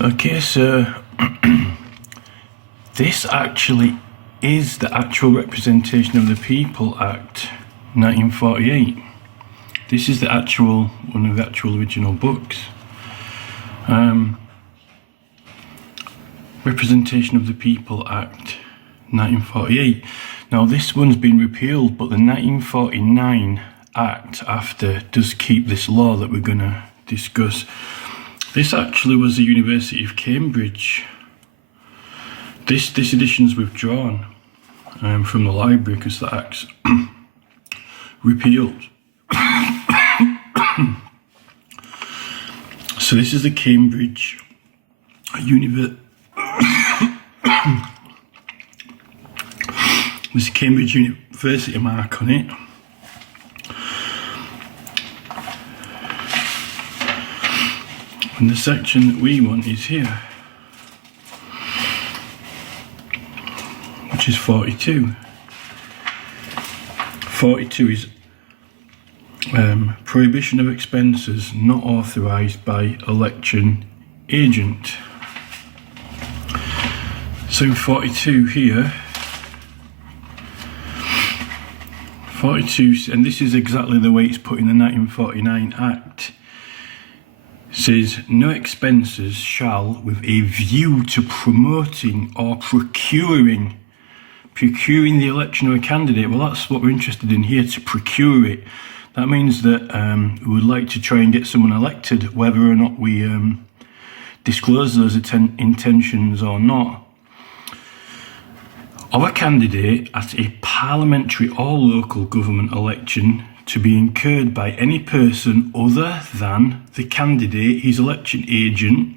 Okay, so this actually is the actual Representation of the People Act 1948. This is the actual, one of the actual original books. Representation of the People Act 1948. Now this one's been repealed, but the 1949 Act after does keep this law that we're going to discuss. This actually was the University of Cambridge. This edition's withdrawn from the library because the Act's repealed. So this is the Cambridge There's a Cambridge University mark on it. And the section that we want is here, which is 42. 42 is prohibition of expenses not authorised by election agent. So 42 here, 42, and this is exactly the way it's put in the 1949 Act. Says no expenses shall, with a view to promoting or procuring the election of a candidate. Well, that's what we're interested in here, to procure it. That means that we would like to try and get someone elected, whether or not we disclose those intentions or not, of a candidate at a parliamentary or local government election to be incurred by any person other than the candidate, his election agent,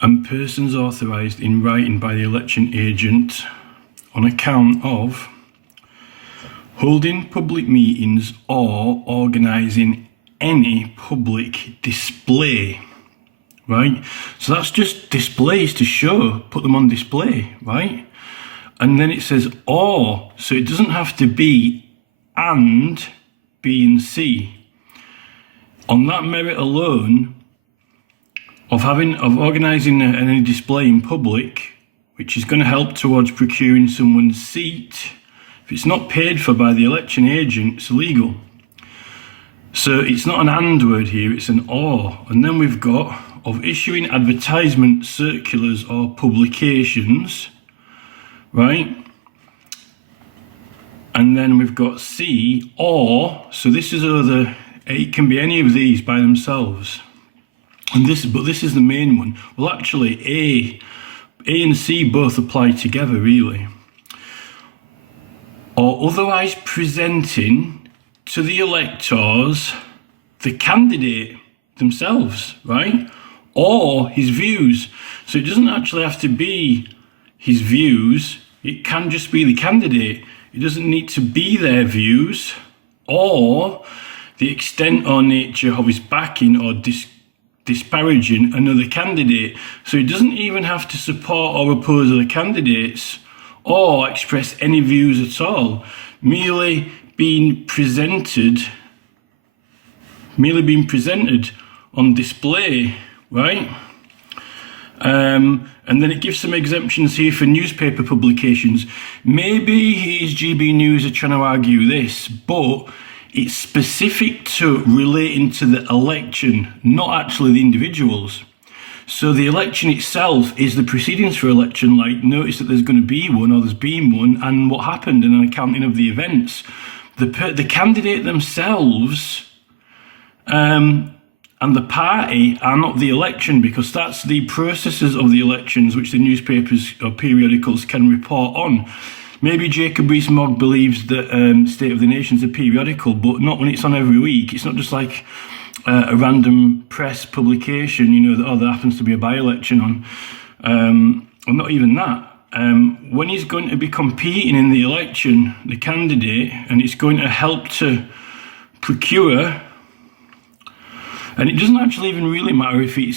and persons authorised in writing by the election agent on account of holding public meetings or organising any public display, right? So that's just displays to show, put them on display, right? And then it says or, so it doesn't have to be and B and C. On that merit alone of organising a display in public, which is going to help towards procuring someone's seat, if it's not paid for by the election agent, it's illegal. So it's not an and word here, it's an or. And then we've got of issuing advertisement circulars or publications, right? And then we've got C, or, so this is other, it can be any of these by themselves. And but this is the main one. Well, actually, A and C both apply together, really. Or otherwise presenting to the electors the candidate themselves, right? Or his views. So it doesn't actually have to be his views, it can just be the candidate. It doesn't need to be their views or the extent or nature of his backing or disparaging another candidate. So he doesn't even have to support or oppose other candidates or express any views at all. Merely being presented on display, right? And then it gives some exemptions here for newspaper publications. Maybe his GB News are trying to argue this, but it's specific to relating to the election, not actually the individuals. So the election itself is the proceedings for election, like notice that there's going to be one or there's been one, and what happened in an accounting of the events. The candidate themselves and the party are not the election, because that's the processes of the elections which the newspapers or periodicals can report on. Maybe Jacob Rees-Mogg believes that State of the Nation's a periodical, but not when it's on every week. It's not just like a random press publication, you know, that, oh, there happens to be a by-election on. Or not even that. When he's going to be competing in the election, the candidate, and it's going to help to procure. And it doesn't actually even really matter if he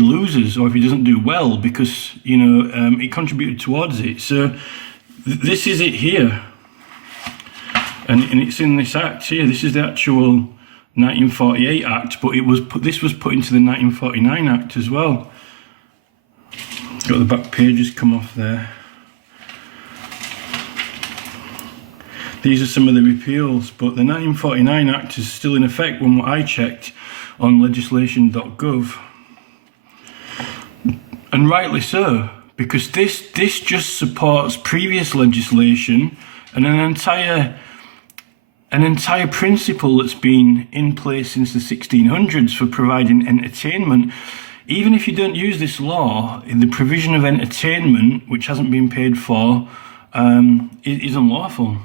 loses or if he doesn't do well, because, you know, it contributed towards it. So this is it here, and it's in this act here. This is the actual 1948 Act, but this was put into the 1949 Act as well. Got the back pages come off there. These are some of the repeals, but the 1949 Act is still in effect when I checked on legislation.gov. And rightly so, because this just supports previous legislation and an entire principle that's been in place since the 1600s for providing entertainment. Even if you don't use this law, in the provision of entertainment, which hasn't been paid for, is unlawful.